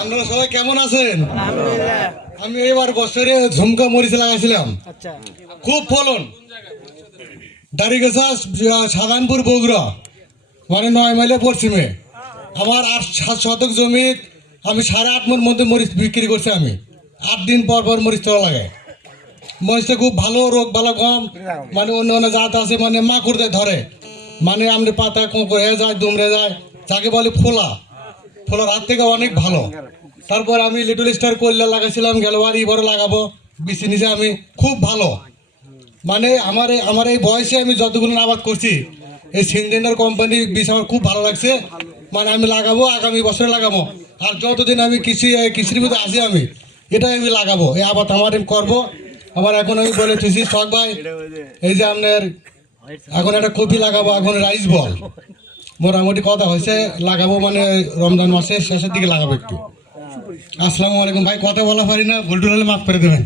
আপনারা সবাই কেমন আছেন? আমি এবার বছরে ঝুমকা মরিচ লাগাইছিলাম, খুব ফলন। দাঁড়িয়েছে সাধারণপুর বগুড়া, মানে 9 মাইলের পশ্চিমে। আমার 8-7 শতক জমি, আমি 8.5 মণ মধ্যে মরিচ বিক্রি করছি। আমি 8 দিন পর পর মরিচ তোলা লাগে। মরিচটা খুব ভালো, রোগ বালা কম, মানে অন্য অন্য জাত আছে, মানে মাকুড় দিয়ে ধরে, মানে আমাদের পাতা কোঁকড়ে যায়, দুমড়ে যায়, যাকে বলে ফোলা। ফোলার হাত থেকে অনেক ভালো। তারপর আমি লিটল স্টার কল্যাণ লাগাইছিলাম, গেলবার এবারও লাগাবো, বেশি নিচে আমি খুব ভালো। মানে আমার এই বয়সে আমি যতগুলো আবাদ করছি, এই সিনজেন্ডার কোম্পানির বীজ আমার খুব ভালো লাগছে। মানে আমি লাগাবো, আগামী বছরে লাগাবো। আর যতদিন আমি কৃষির মধ্যে আসি, আমি এটাই আমি লাগাবো, এই আবাদ আমার আমি করবো। আবার এখন আমি বলেছি শখ ভাই, এই যে আপনার এখন একটা কপি লাগাবো, এখন রাইস বল মোটামুটি কথা হয়েছে, লাগাবো মানে রমজান মাসের শেষের দিকে লাগাবো একটু। আসসালামু আলাইকুম ভাই, কথা বলা পারি না, ভুল টুল হলে মাফ করে দেবেন।